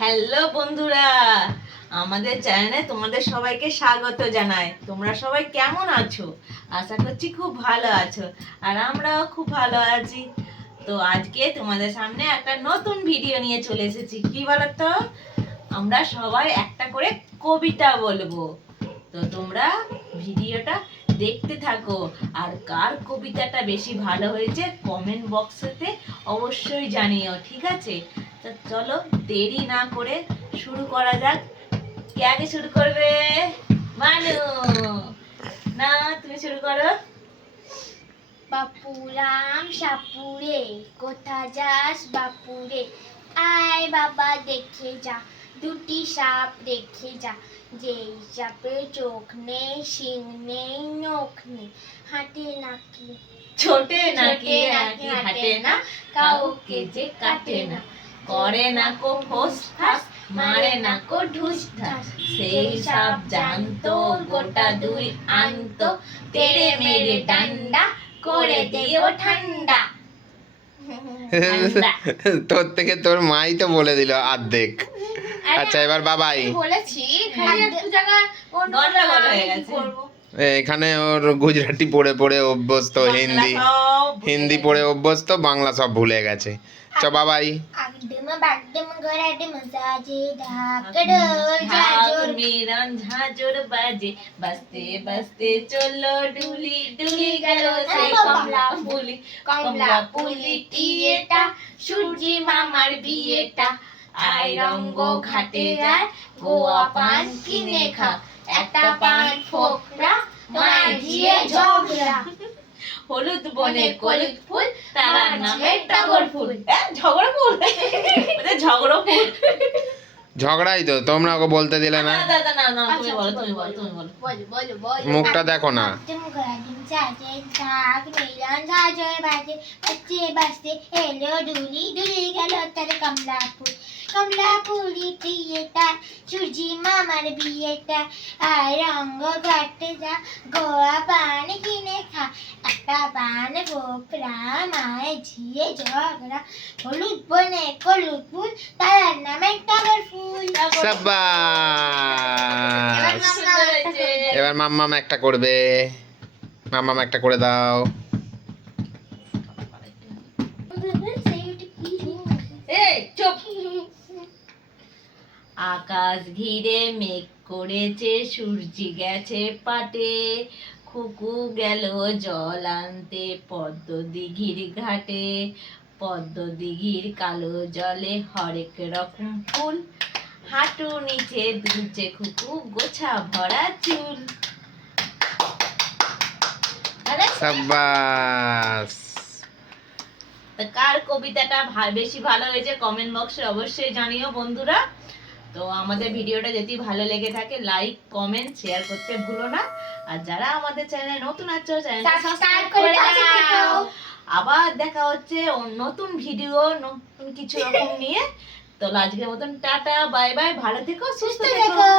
Hello বন্ধুরা, আমাদের চ্যানেলে তোমাদের সবাইকে স্বাগত জানাই। তোমরা সবাই কেমন আছো? আশা করছি খুব ভালো আছো, আর আমরাও খুব ভালো আছি। তো আজকে তোমাদের সামনে একটা নতুন ভিডিও নিয়ে চলে এসেছি। কি বলতো, আমরা সবাই একটা করে কবিতা বলবো। তো তোমরা ভিডিওটা দেখতে থাকো, আর কার কবিতাটা বেশি ভালো হয়েছে কমেন্ট বক্সেতে অবশ্যই জানিও, ঠিক আছে? তো চলো দেরি না করে শুরু করা যাক। কে আগে শুরু করবে? মানু, না তুমি শুরু করো। বাপুরাম সাপুরে, কোথা যাস বাপুরে? আয় বাবা দেখে যা, দুটি সাপ দেখে যা। যেই সাপের চোখ নেই, শিং নেই, নখ নেই, হাঁটে নাকি ছোটে নাকি হাঁটে না, কাউকে যে কাটে না, করে না কো ফোস ফাস, মারে না কো ঢুস ঢাস। সেই সব জানতো গোটা দুই আনতো, তেড়ে মেরে ডান্ডা করে দিও ঠান্ডা। ঠান্ডা। তোর থেকে তোর মাই তো বলে দিল অর্ধেক। আচ্ছা এবার বাবাই। বলেছি খালি একটু জায়গায় গন্ডগোল হয়ে গেছে। এখানে ওর গুজরাটি পড়ে পড়ে অভ্যস্ত, হিন্দি হিন্দি পড়ে অভ্যস্ত, বাংলা সব ভুলে গেছে। চ বাবাই। আগডম বাগডম গড়াডম সাজে ঢাকডোল ঝাজর মিরন ঝাঁঝর বাজে, বাজতে বাজতে চলো ডুলি ডুলি গেল সেই কমলা ফুলি, কমলা ফুলি টিয়েটা, সূর্যি মামার বিয়েটা। আই রঙ্গ ঘাটে যায়, গোয়া পান কিনে খা, একটা পান ফোকরা, মায়ের ঝিয়ে ঝগড়া। হলুদ বনে কলুদ ফুল, তার নামে টগর ফুল। ঝগড়া ফুল, ঝগড়া ফুল। ঝগড়াই তো, তোমরা ওকে বলতে দিলে না। দাদা না না, তুমি বলো তুমি বলো তুমি বলো। বলো বলো বলো মুখটা দেখো না। আগডম গড়াডম সাজে ঢাক মিলন ঝাজর বাজে, বাজতে বাজতে এলো ডুলি ডুলি গেল তার কমলা ফুল, কমলা ফুলি প্রিয়েটা, সূর্যি মামার বিয়েটা। আর রঙ্গ ঘাটে যা, গোয়া পান কিনে খা, একটা পান ফোকরা, মায়ের ঝিয়ে ঝগড়া। হলুদ বনে কলুদ ফুল, তার নামে টগর ফুল। সাব্বাস। সুন্দর হয়েছে। এবার মাম্মাম একটা করবে। মাম্মাম একটা করে দাও। এই চুপ। আকাশ ঘিরে মেঘ করেছে, সূর্যি গেছে পাটে, খুকু গেল জল আনতে পদ্ম দিঘির ঘাটে। পদ্ম দিঘির কালো জলে হরেক রকম ফুল, হাঁটু নিচে দুলছে খুকু, গোছা ভরা চুল। সাব্বাস। তা কার কবিতাটা বেশি ভালো হয়েছে কমেন্ট বক্সে অবশ্যই জানিও বন্ধুরা। তো আমাদের ভিডিওটা যদি ভালো লেগে থাকে লাইক কমেন্ট শেয়ার করতে ভুলো না, আর যারা আমাদের চ্যানেলে নতুন আছো চ্যানেলটা সাবস্ক্রাইব করে দাও। আবার দেখা হচ্ছে নতুন ভিডিও, নতুন কিছু রকম নিয়ে। তো আজকের মতন টাটা বাই বাই, ভালো থেকো সুস্থ থেকো। দেখো